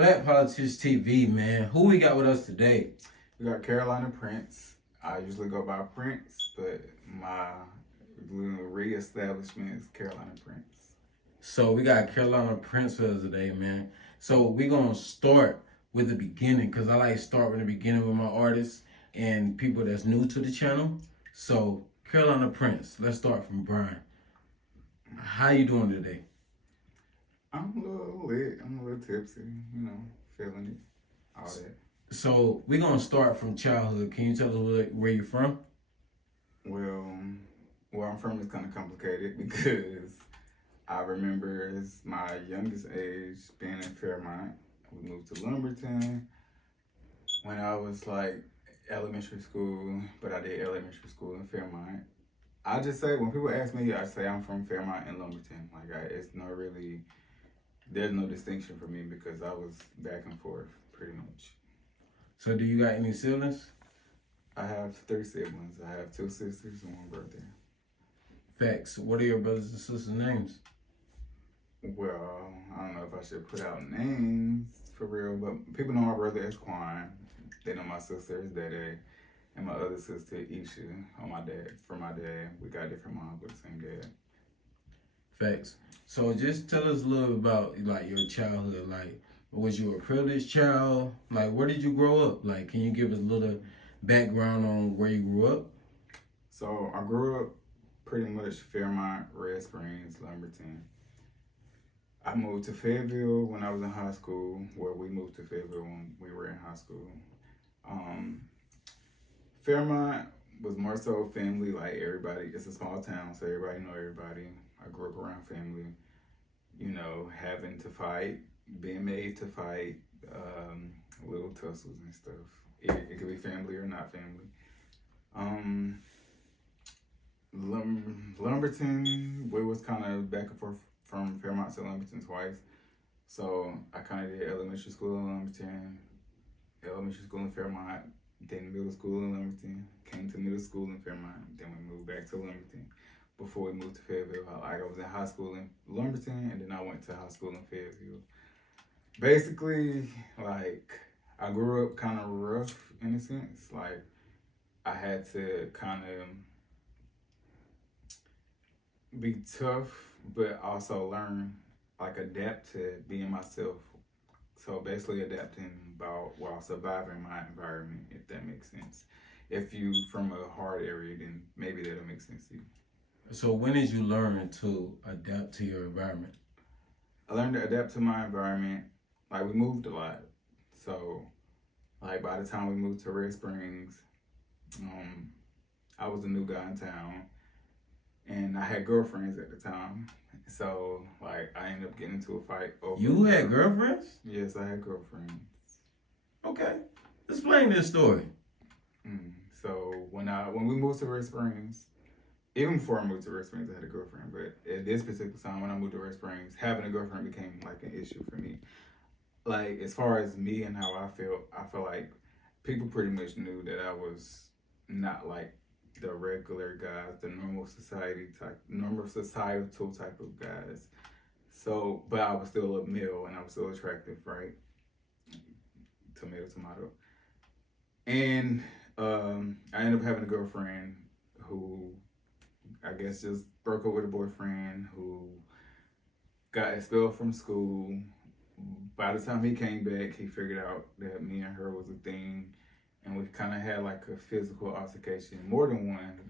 Black Politicianz TV, man. Who we got with us today? We got Carolina Prince. I usually go by Prince, but my little re-establishment is Carolina Prince. So we got Carolina Prince with us today, man. So we gonna start with the beginning, because I like to start with the beginning with my artists and people that's new to the channel. So Carolina Prince, let's start from Brian. How you doing today? I'm a little lit. I'm a little tipsy, feeling it, all that. So we're gonna start from childhood. Can you tell us where you're from? Well, where I'm from is kind of complicated because I remember as my youngest age being in Fairmont. We moved to Lumberton when I was like elementary school, but I did elementary school in Fairmont. I just say, when people ask me, I say I'm from Fairmont and Lumberton. There's no distinction for me because I was back and forth pretty much. So do you got any siblings? I have 3 siblings. I have 2 sisters and 1 brother. Facts. What are your brothers and sisters' names? Well, I don't know if I should put out names for real, but people know my brother as Quan. They know my sister as Dede. And my other sister, Isha, from my dad. We got different moms but the same dad. Facts. So just tell us a little about like your childhood. Like, was you a privileged child? Like, where did you grow up? Like, can you give us a little background on where you grew up? So I grew up pretty much Fairmont, Red Springs, Lumberton. I moved to Fayetteville when I was in high school. Well, we moved to Fayetteville when we were in high school. Fairmont was more so family, like everybody. It's a small town, so everybody know everybody. I grew up around family, having to fight, being made to fight, little tussles and stuff. It could be family or not family. Lumberton, we was kind of back and forth from Fairmont to Lumberton twice. So I kind of did elementary school in Lumberton, elementary school in Fairmont, then middle school in Lumberton, came to middle school in Fairmont, then we moved back to Lumberton before we moved to Fayetteville. I was in high school in Lumberton, and then I went to high school in Fayetteville. Basically, I grew up kind of rough in a sense. I had to kind of be tough, but also learn, adapt to being myself. So basically adapting while surviving my environment, if that makes sense. If you from a hard area, then maybe that'll make sense to you. So when did you learn to adapt to your environment? I learned to adapt to my environment. We moved a lot. So by the time we moved to Red Springs, I was a new guy in town. And I had girlfriends at the time. So, I ended up getting into a fight over... You had girlfriends? Yes, I had girlfriends. Okay. Explain this story. So, when we moved to Red Springs, even before I moved to Red Springs, I had a girlfriend. But at this particular time, when I moved to Red Springs, having a girlfriend became, an issue for me. As far as me and how I felt like people pretty much knew that I was not the regular guys, the normal societal type of guys. So, but I was still a male and I was still attractive, right? Tomato. And I ended up having a girlfriend who I guess just broke up with a boyfriend who got expelled from school. By the time he came back, he figured out that me and her was a thing. And we kind of had a physical altercation, more than one.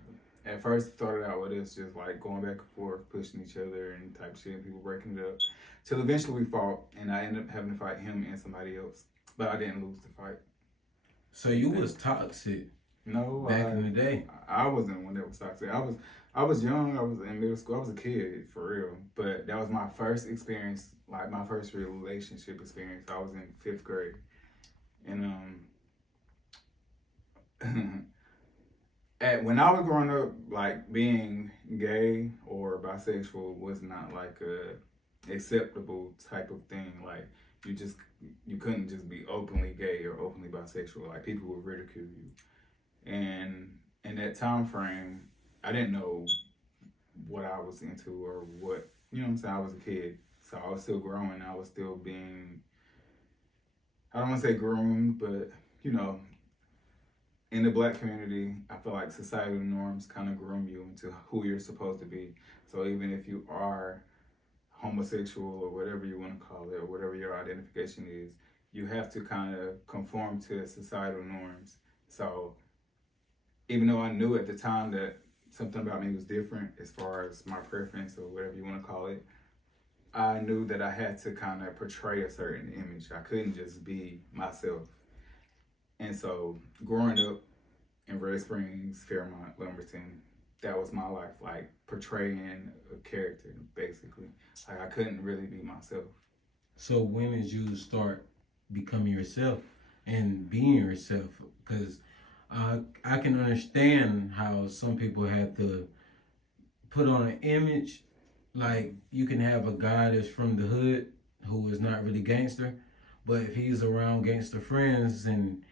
At first, it started out with us just going back and forth, pushing each other and type shit, and people breaking it up. Till eventually we fought, and I ended up having to fight him and somebody else. But I didn't lose the fight. So you was toxic? No. Back in the day? I wasn't one that was toxic. I was young, I was in middle school, I was a kid, for real. But that was my first experience, my first relationship experience. I was in 5th grade. And, when I was growing up, being gay or bisexual was not a acceptable type of thing. You couldn't just be openly gay or openly bisexual. People would ridicule you. And in that time frame, I didn't know what I was into or what, I was a kid. So I was still growing. I was still being I don't want to say groomed, but you know, in the black community, I feel like societal norms kind of groom you into who you're supposed to be. So even if you are homosexual or whatever you want to call it, or whatever your identification is, you have to kind of conform to societal norms. So even though I knew at the time that something about me was different as far as my preference or whatever you want to call it, I knew that I had to kind of portray a certain image. I couldn't just be myself. And so growing up in Red Springs, Fairmont, Lumberton, that was my life, like portraying a character, basically. Like I couldn't really be myself. So when did you start becoming yourself and being yourself? Because I can understand how some people have to put on an image. Like you can have a guy that's from the hood who is not really gangster, but if he's around gangster friends and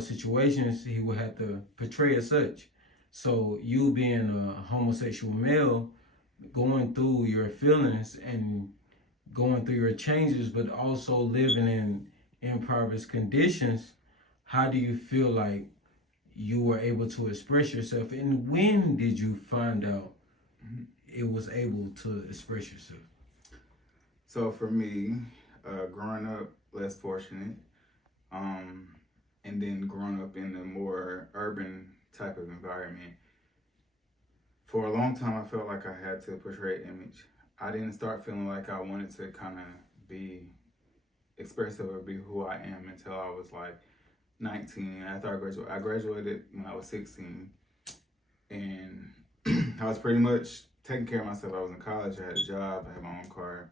situations, he would have to portray as such. So you being a homosexual male, going through your feelings and going through your changes, but also living in impoverished conditions, how do you feel like you were able to express yourself? And when did you find out it was able to express yourself? So for me, growing up less fortunate, and then growing up in a more urban type of environment, for a long time I felt like I had to portray an image. I didn't start feeling like I wanted to kind of be expressive or be who I am until I was like 19. After I graduated when I was 16, and I was pretty much taking care of myself. I was in college, I had a job, I had my own car,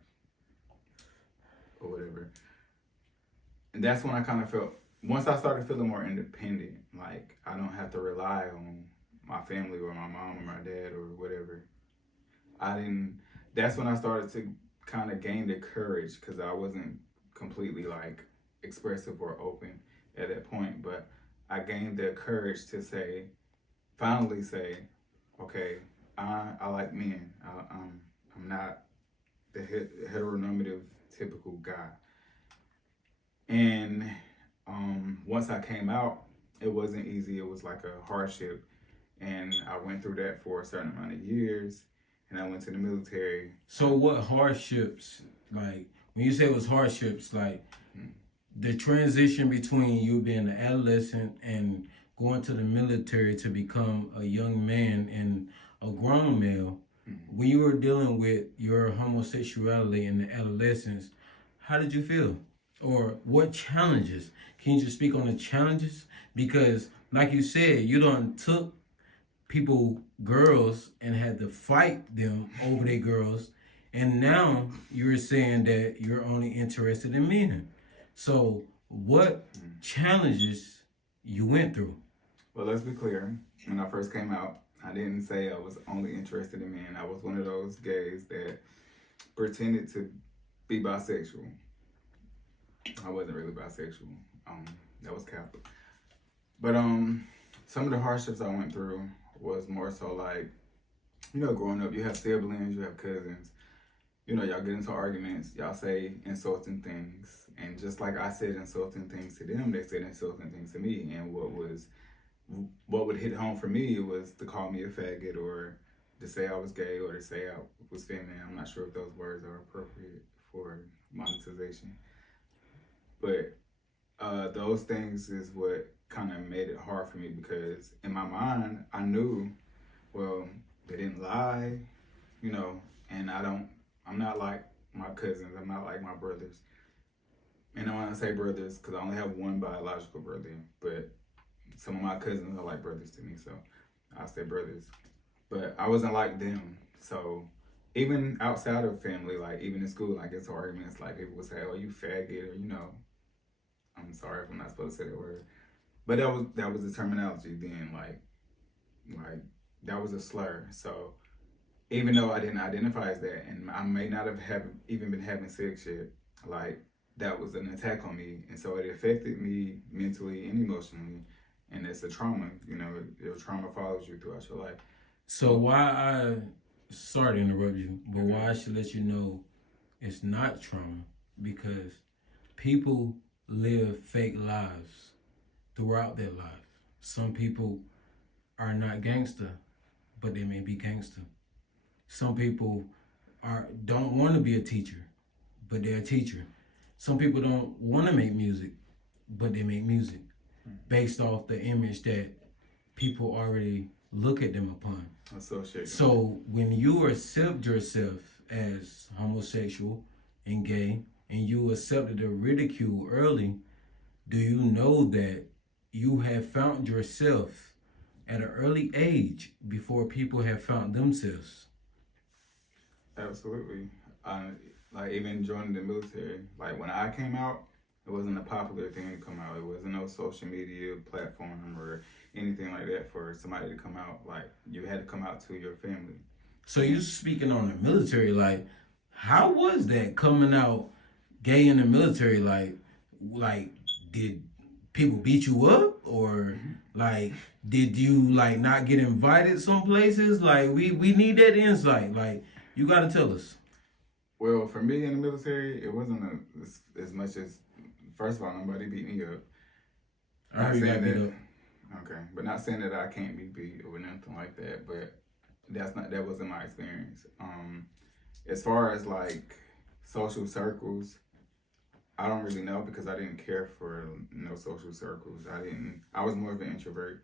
or whatever. And that's when I kind of felt, once I started feeling more independent, like I don't have to rely on my family or my mom or my dad or whatever. That's when I started to kind of gain the courage, because I wasn't completely like expressive or open at that point, but I gained the courage to finally say, okay, I like men. I'm not the heteronormative typical guy. And once I came out, it wasn't easy. It was like a hardship. And I went through that for a certain amount of years. And I went to the military. So what hardships, like, when you say it was hardships, like the transition between you being an adolescent and going to the military to become a young man and a grown male, when you were dealing with your homosexuality in the adolescence, how did you feel? Or what challenges? Can you just speak on the challenges? Because like you said, you done took girls and had to fight them over their girls. And now you're saying that you're only interested in men. So what challenges you went through? Well, let's be clear. When I first came out, I didn't say I was only interested in men. I was one of those gays that pretended to be bisexual. I wasn't really bisexual. That was Catholic. But some of the hardships I went through was more so like, growing up, you have siblings, you have cousins. Y'all get into arguments, y'all say insulting things. And just like I said insulting things to them, they said insulting things to me. And what would hit home for me was to call me a faggot, or to say I was gay, or to say I was feminine. I'm not sure if those words are appropriate for monetization. But those things is what kind of made it hard for me, because in my mind, I knew, well, they didn't lie, and I'm not like my cousins. I'm not like my brothers. And I want to say brothers because I only have one biological brother, but some of my cousins are like brothers to me, so I say brothers. But I wasn't like them. So even outside of family, like even in school, I get to arguments, like people would say, oh, you faggot, or, I'm sorry if I'm not supposed to say that word. But that was the terminology then, like that was a slur. So even though I didn't identify as that, and I may not have even been having sex yet, like that was an attack on me. And so it affected me mentally and emotionally. And it's a trauma, your trauma follows you throughout your life. So sorry to interrupt you, but why I should let you know it's not trauma, because people live fake lives throughout their life. Some people are not gangster, but they may be gangster. Some people don't want to be a teacher, but they're a teacher. Some people don't want to make music, but they make music based off the image that people already look at them upon. Associate. So when you accept yourself as homosexual and gay, and you accepted the ridicule early, do you know that you have found yourself at an early age before people have found themselves? Absolutely. Like even joining the military, like when I came out, it wasn't a popular thing to come out. It wasn't no social media platform or anything like that for somebody to come out. Like you had to come out to your family. So you speaking on the military, like how was that coming out gay in the military? Like did people beat you up, or like did you like not get invited some places? Like we need that insight. Like you got to tell us. Well, for me in the military, it wasn't as much as, first of all, nobody beat me up. I heard you got beat up. Okay, but not saying that I can't be beat or nothing like that, but that wasn't my experience. As far as like social circles, I don't really know because I didn't care for no social circles. I was more of an introvert.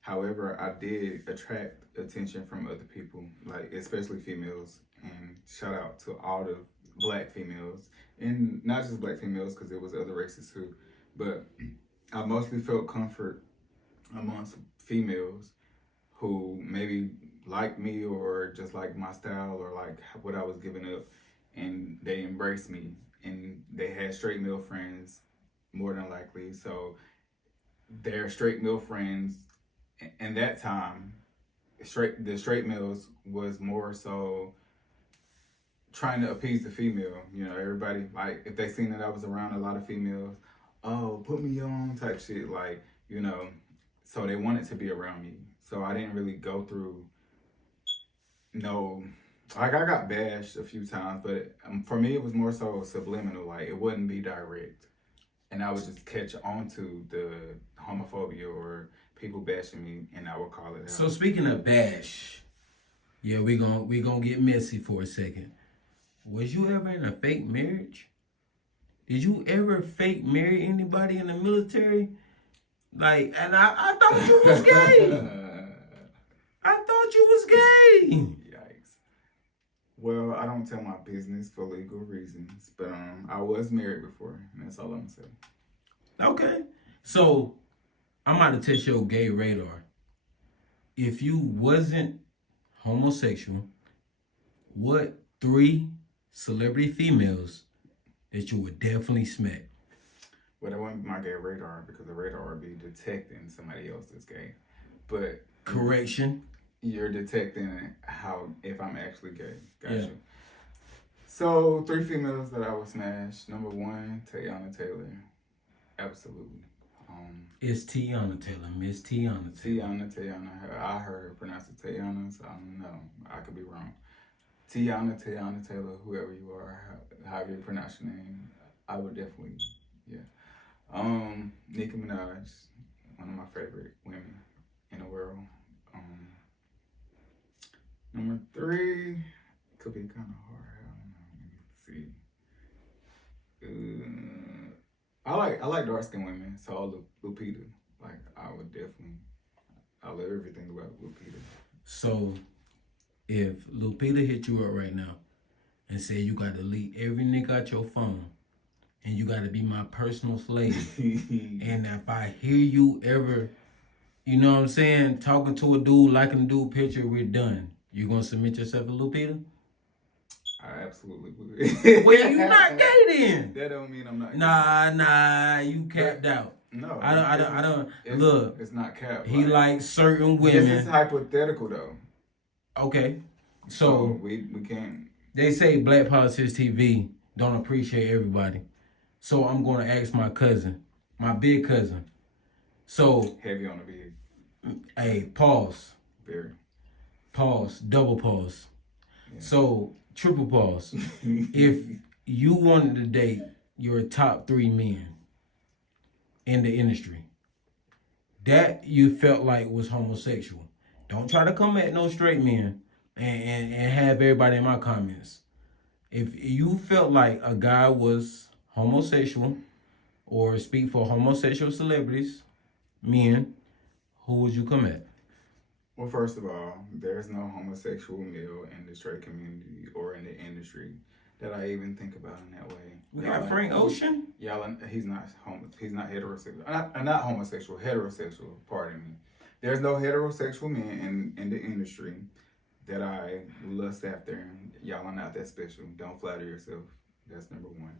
However, I did attract attention from other people, like especially females. And shout out to all the black females, and not just black females because there was other races too. But I mostly felt comfort amongst females who maybe like me or just like my style or like what I was giving up, and they embraced me. And they had straight male friends more than likely, so their straight male friends. And that time, the straight males was more so trying to appease the female. You know, everybody, like, if they seen that I was around a lot of females, oh, put me on type shit, like, you know, so they wanted to be around me. So I didn't really go through like I got bashed a few times, but for me it was more so subliminal, like it wouldn't be direct. And I would just catch on to the homophobia or people bashing me, and I would call it out. So speaking of bash, yeah, we gonna get messy for a second. Was you ever in a fake marriage? Did you ever fake marry anybody in the military? Like, and I thought you was gay. I thought you was gay. Yikes. Well, I don't tell my business for legal reasons, but I was married before, and that's all I'm gonna say. Okay. So I'm about to test your gay radar. If you wasn't homosexual, what 3 celebrity females that you would definitely smack? Well, that wouldn't be my gay radar because the radar would be detecting somebody else that's gay. But correction, you're detecting if I'm actually gay. Gotcha. Yeah. So 3 females that I would smash. Number 1, Teyana Taylor. Absolutely. It's Tiana Taylor, Miss Tiana Taylor. Teyana. I heard her pronounce it Teyana, so I don't know. I could be wrong. Teyana Taylor, whoever you are, however you pronounce your name, I would definitely, yeah. Nicki Minaj, one of my favorite women in the world. Number 3 could be kind of hard. I don't know. Let me see. I like dark skinned women, so Lupita. Like I love everything about Lupita. So if Lupita hit you up right now and said you got to delete every nigga out your phone and you got to be my personal slave, and if I hear you ever, you know what I'm saying, talking to a dude, liking a dude picture, we're done. You gonna submit yourself to Lupita? I absolutely would. Well, you not gay then. That don't mean I'm not gay. Nah, you capped out. No, I don't. Look, it's not capped. He likes certain women. This is hypothetical though. Okay, so we can't. They say Black Politicianz TV don't appreciate everybody, so I'm gonna ask my cousin, my big cousin. So heavy on the big. Hey, pause. Very. Pause. Double pause. Yeah. So triple pause. If you wanted to date your top 3 men, in the industry that you felt like was homosexual. Don't try to come at no straight men and have everybody in my comments. If you felt like a guy was homosexual or speak for homosexual celebrities, men, who would you come at? Well, first of all, there's no homosexual male in the straight community or in the industry that I even think about in that way. We got Frank Ocean. He's not heterosexual. Not homosexual, heterosexual. Pardon me. There's no heterosexual men in the industry that I lust after. Y'all are not that special. Don't flatter yourself. That's number one.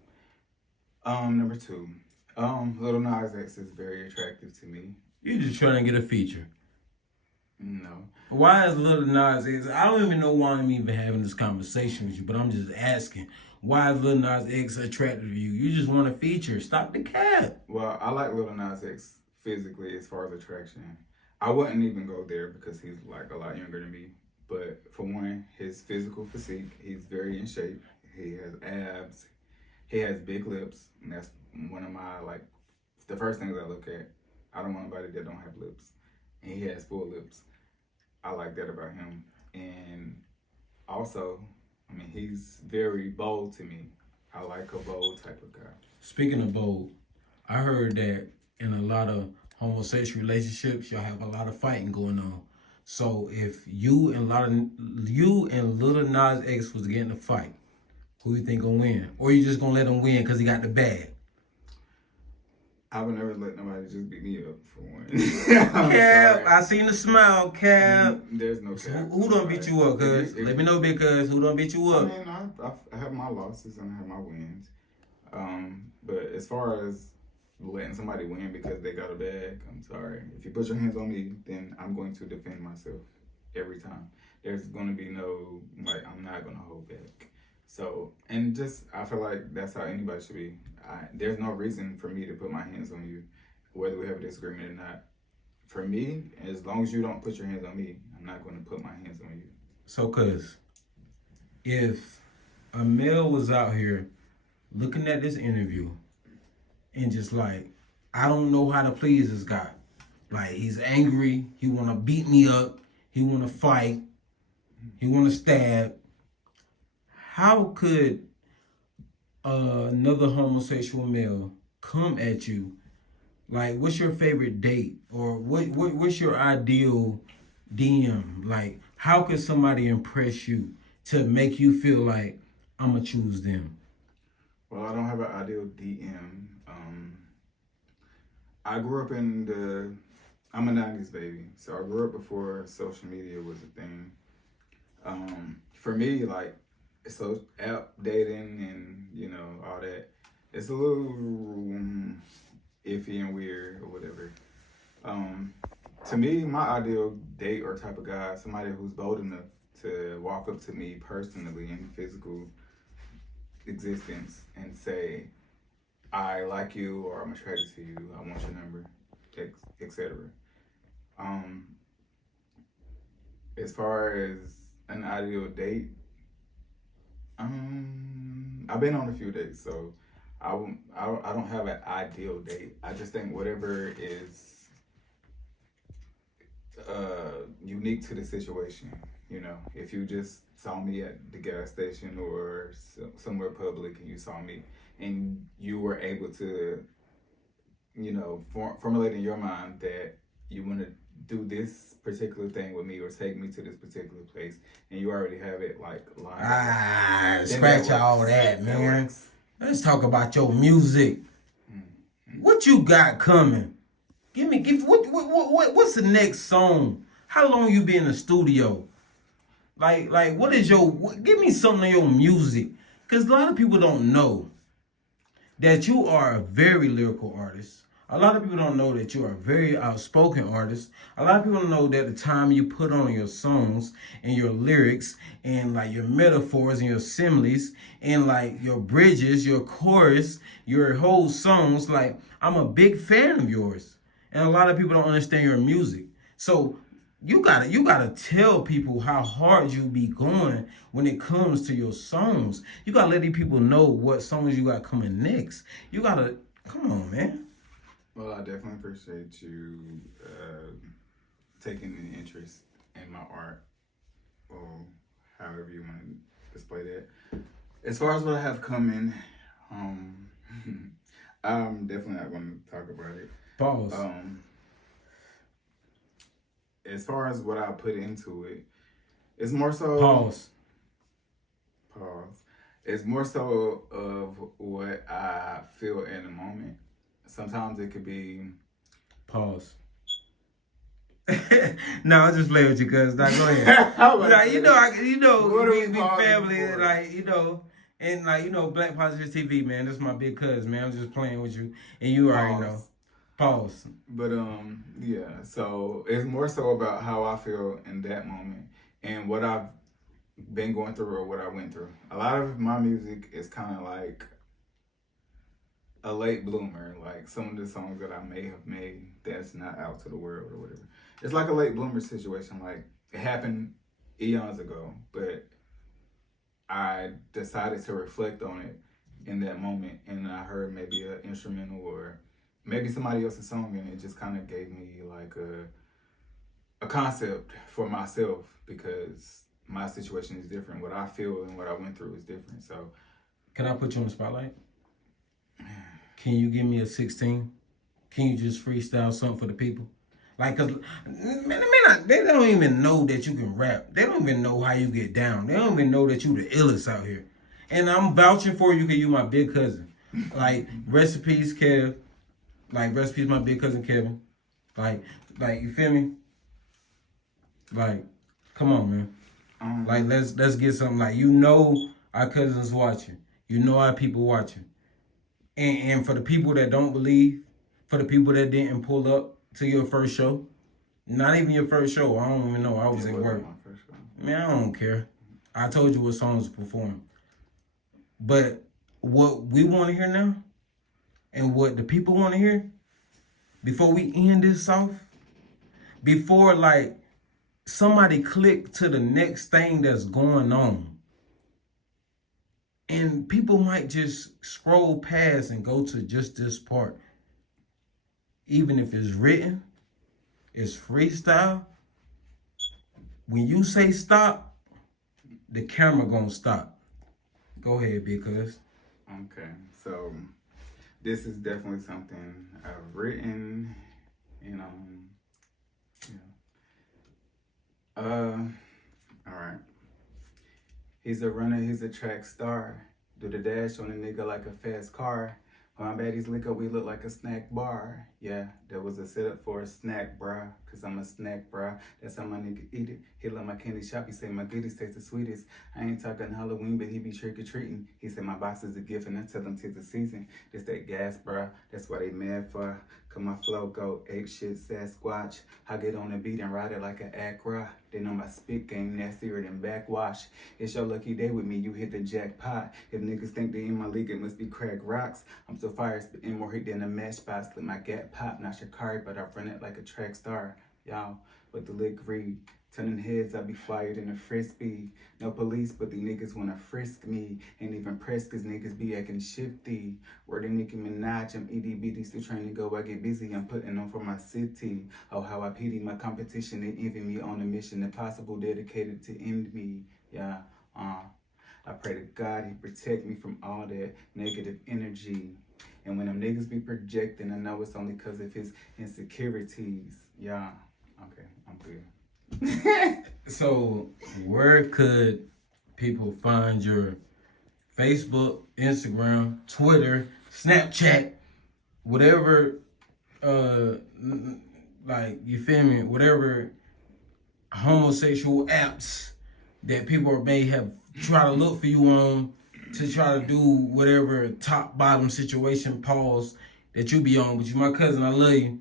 Number two. Lil Nas X is very attractive to me. You're just trying to get a feature. No. Why is Lil Nas X? I don't even know why I'm even having this conversation with you, but I'm just asking. Why is Lil Nas X attractive to you? You just want a feature. Stop the cap. Well, I like Lil Nas X physically as far as attraction. I wouldn't even go there because he's like a lot younger than me. But for one, his physical physique, he's very in shape. He has abs. He has big lips. And that's one of my, like, the first things I look at. I don't want nobody that don't have lips. And he has full lips. I like that about him. And also, I mean, he's very bold to me. I like a bold type of guy. Speaking of bold, I heard that in a lot of homosexual relationships, y'all have a lot of fighting going on. So if you and Lil Nas X was getting a fight, who you think gonna win? Or you just gonna let him win because he got the bag? I would never let nobody just beat me up for one. Cap, I seen the smile, Cap. There's no cap. Who done beat you up, cuz? Let me know, because who done beat you up? I mean, I have my losses and I have my wins. But as far as letting somebody win because they got a bag, I'm sorry. If you put your hands on me, then I'm going to defend myself every time. There's going to be no, like, I'm not going to hold back. So, and just, I feel like that's how anybody should be. There's no reason for me to put my hands on you, whether we have a disagreement or not. For me, as long as you don't put your hands on me, I'm not going to put my hands on you. So, cuz, if a male was out here looking at this interview and just like, I don't know how to please this guy. Like, he's angry, he want to beat me up, he want to fight, he want to stab. How could another homosexual male come at you? Like, what's your favorite date? Or what's your ideal DM? Like, how could somebody impress you to make you feel like I'm going to choose them? Well, I don't have an ideal DM. I grew up I'm a 90s baby. So I grew up before social media was a thing. For me, like, so app dating and, you know, all that, it's a little iffy and weird or whatever. To me, my ideal date or type of guy is somebody who's bold enough to walk up to me personally in physical existence and say, I like you, or I'm attracted to you, I want your number, etc. As far as an ideal date, I've been on a few dates, so I don't have an ideal date. I just think whatever is unique to the situation. You know, if you just saw me at the gas station or somewhere public and you saw me and you were able to, you know, formulate in your mind that you want to do this particular thing with me or take me to this particular place, and you already have it like lined up. Scratch all that, man. Let's talk about your music. Mm-hmm. What you got coming? What's the next song? How long you been in the studio? Like what is give me something of your music. Because a lot of people don't know that you are a very lyrical artist. A lot of people don't know that you are a very outspoken artist. A lot of people don't know that the time you put on your songs and your lyrics and like your metaphors and your similes and like your bridges, your chorus, your whole songs, like I'm a big fan of yours. And a lot of people don't understand your music. So you gotta tell people how hard you be going when it comes to your songs. You gotta let these people know what songs you got coming next. You gotta, come on, man. Well, I definitely appreciate you taking an interest in my art, or however you want to display that. As far as what I have coming, I'm definitely not going to talk about it. Pause. As far as what I put into it, it's more so. Pause. It's more so of what I feel in the moment. Sometimes it could be. Pause. No, I'm just playing with you, cuz. Now go ahead. Like, we family, for? like, and like, Black Politicianz TV, man. That's my big cuz, man. I'm just playing with you, and you already know. Pause. But yeah. So it's more so about how I feel in that moment and what I've been going through or what I went through. A lot of my music is kind of like a late bloomer. Like some of the songs that I may have made that's not out to the world or whatever. It's like a late bloomer situation. Like it happened eons ago, but I decided to reflect on it in that moment, and I heard maybe an instrumental or maybe somebody else's song, and it just kind of gave me like a concept for myself, because my situation is different. What I feel and what I went through is different. So, can I put you on the spotlight? Can you give me a 16? Can you just freestyle something for the people? Like, cause they don't even know that you can rap. They don't even know how you get down. They don't even know that you the illest out here. And I'm vouching for you because you my big cousin. Like, recipes, Kev. Like, recipes, my big cousin Kevin. Like, you feel me? Like, come on, man. Like, let's get something. Like, our cousins watching. Our people watching. And for the people that don't believe, for the people that didn't pull up to your first show, not even your first show. I don't even know. I was at work. Man, I don't care. I told you what songs to perform. But what we want to hear now, and what the people want to hear, before we end this off, before like somebody click to the next thing that's going on, and people might just scroll past and go to just this part. Even if it's written, it's freestyle. When you say stop, the camera gonna stop. Go ahead, because. Okay, so this is definitely something I've written, all right. He's a runner, he's a track star. Do the dash on a nigga like a fast car. When my baddies link up, we look like a snack bar. Yeah, that was a setup for a snack, bruh. Cause I'm a snack, bruh. That's how my nigga eat it. He love my candy shop, he say my goodies taste the sweetest. I ain't talking Halloween, but he be trick-or-treating. He said my box is a gift, and I tell him 'tis the season. This that gas, bruh. That's why they mad for. Cause my flow go ape shit, Sasquatch. I get on the beat and ride it like an Acra. They know my spit game nastier than backwash. It's your lucky day with me, you hit the jackpot. If niggas think they in my league, it must be crack rocks. I'm so fire, spitting more hit than a matchbox. Let my gap pop, not your card, but I run it like a track star. Y'all, with the lick read. Turning heads, I be flyer than a frisbee. No police, but the niggas wanna frisk me. Ain't even pressed, cause niggas be acting shifty. Word to Nicki Minaj, I'm EDBD, still trying to go, I get busy, I'm putting on for my city. Oh, how I pity my competition, they envy me on a mission, impossible, dedicated to end me. Yeah, I pray to God he protect me from all that negative energy. And when them niggas be projecting, I know it's only cause of his insecurities. Yeah, okay, I'm good. So, where could people find your Facebook, Instagram, Twitter, Snapchat, whatever, like, you feel me, whatever homosexual apps that people may have tried to look for you on to try to do whatever top bottom situation pause that you be on? But you my cousin, I love you.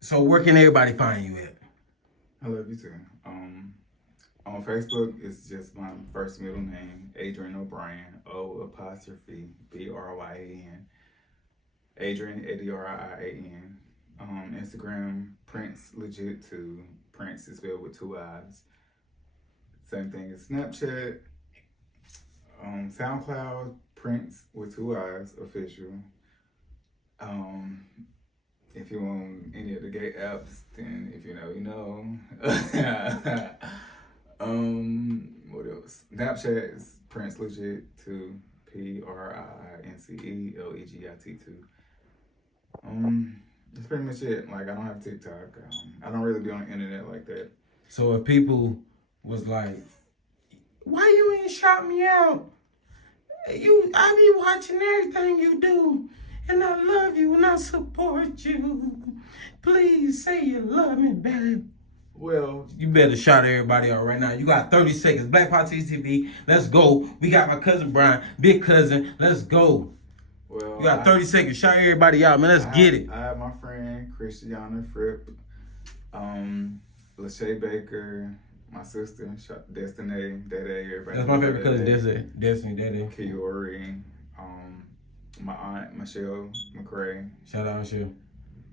So where can everybody find you at? I love you too. On Facebook, it's just my first middle name, Adrian O'Brien, O''Bryan. Adrian, A-D-R-I-A-N. Instagram, Prince Legit too. Prince is spelled with 2 I's. Same thing as Snapchat. SoundCloud, Prince with 2 I's, official. if you on any of the gay apps, then if you know, you know. What else? Snapchat is Prince Legit 2, PRINCELEGIT 2. That's pretty much it. Like, I don't have TikTok. I don't really be on the internet like that. So if people was like, why you ain't shout me out? I be watching everything you do, and I love you and I support you. Please say you love me, babe. Well, You better shout everybody out right now. You got 30 seconds. Politicianz TV, let's go. We got my cousin Brian, big cousin, let's go. Well, You got 30 seconds. Shout everybody out, man. Let's get it. I have my friend Christiana Fripp, Lachey Baker, my sister Destiny, Dede, everybody. That's my favorite cousin, Destiny, Dede. Keorie, my aunt Michelle McCray. Shout out, Michelle.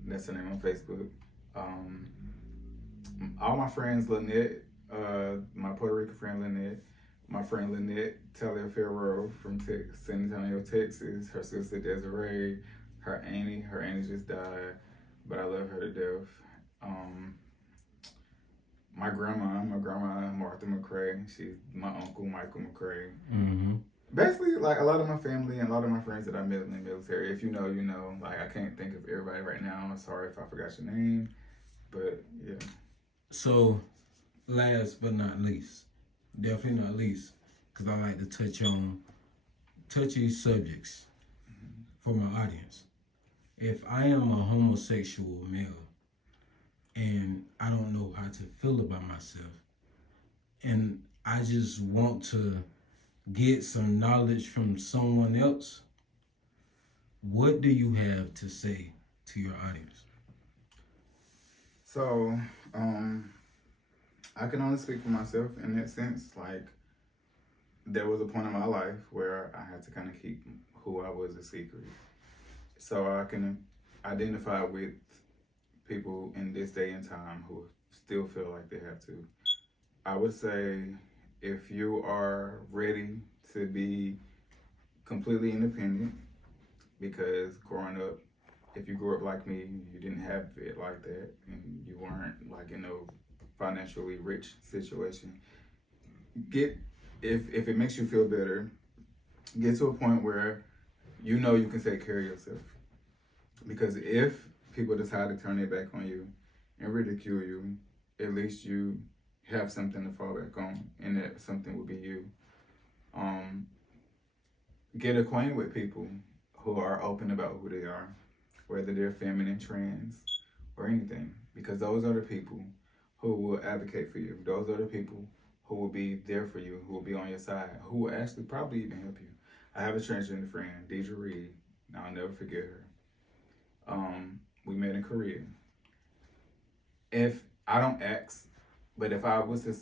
That's her name on Facebook. All my friends, Lynette, my Puerto Rican friend Lynette, my friend Lynette Taliaferro from San Antonio, Texas, her sister Desiree, her auntie just died, but I love her to death. My grandma Martha McCray, she's my uncle Michael McCray. Mm-hmm. Basically, like a lot of my family and a lot of my friends that I met in the military. If you know, you know. Like I can't think of everybody right now. I'm sorry if I forgot your name, but yeah. So, last but not least, definitely not least, because I like to touch on touchy subjects for my audience. If I am a homosexual male and I don't know how to feel about myself, and I just want to get some knowledge from someone else, what do you have to say to your audience? So, I can only speak for myself in that sense. Like, there was a point in my life where I had to kind of keep who I was a secret. So I can identify with people in this day and time who still feel like they have to. I would say if you are ready to be completely independent, because growing up, if you grew up like me, you didn't have it like that, and you weren't like in a financially rich situation. If it makes you feel better, get to a point where you know you can take care of yourself. Because if people decide to turn their back on you and ridicule you, at least you have something to fall back on, and that something will be you. Get acquainted with people who are open about who they are, whether they're feminine, trans, or anything, because those are the people who will advocate for you. Those are the people who will be there for you, who will be on your side, who will actually probably even help you. I have a transgender friend, Deidre Reed. I'll never forget her. We met in Korea. If I don't ask, but if I was to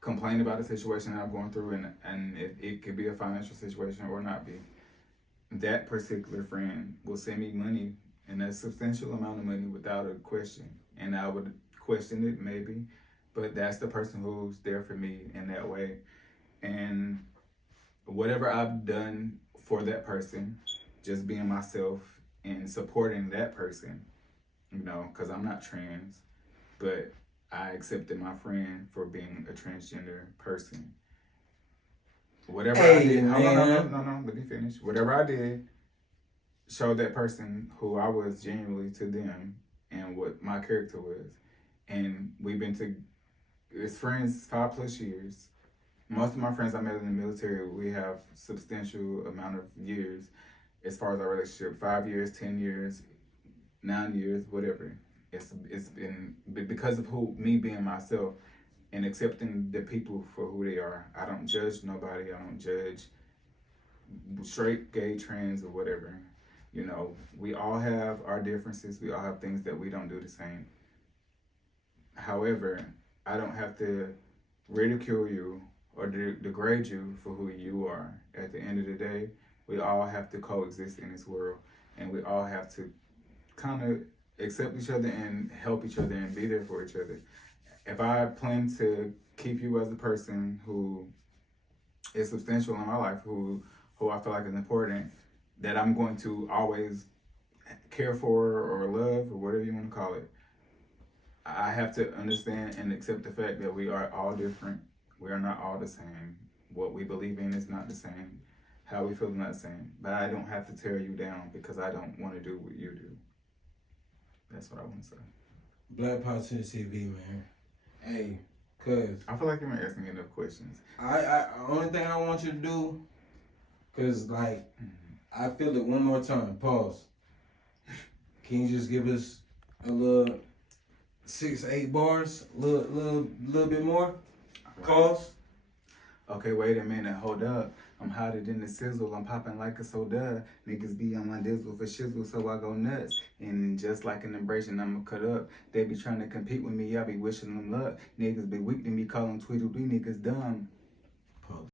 complain about a situation that I'm going through, and it could be a financial situation or not be, that particular friend will send me money, and a substantial amount of money without a question. And I would question it maybe, but that's the person who's there for me in that way. And whatever I've done for that person, just being myself and supporting that person, you know, because I'm not trans, but I accepted my friend for being a transgender person. Whatever I did, no, let me finish. Whatever I did showed that person who I was genuinely to them and what my character was. And we've been as friends 5+ years. Most of my friends I met in the military, we have substantial amount of years as far as our relationship. 5 years, 10 years, 9 years, whatever. It's been because of me being myself and accepting the people for who they are. I don't judge nobody. I don't judge straight, gay, trans, or whatever. You know, we all have our differences. We all have things that we don't do the same. However, I don't have to ridicule you or degrade you for who you are. At the end of the day, we all have to coexist in this world, and we all have to kind of accept each other and help each other and be there for each other. If I plan to keep you as a person who is substantial in my life, who I feel like is important, that I'm going to always care for or love or whatever you want to call it, I have to understand and accept the fact that we are all different. We are not all the same. What we believe in is not the same. How we feel is not the same. But I don't have to tear you down because I don't want to do what you do. That's what I want to say. Black Politicianz TV, man. Hey, cuz I feel like you've been asking me enough questions. I only thing I want you to do, cause like I feel it one more time. Pause. Can you just give us a little 6-8 bars, little bit more? Pause. Okay, wait a minute, hold up. I'm hotter than the sizzle, I'm popping like a soda. Niggas be on my dizzle for shizzle, so I go nuts. And just like an abrasion, I'ma cut up. They be trying to compete with me, I be wishing them luck. Niggas be weak to me, call them Tweedledee niggas dumb.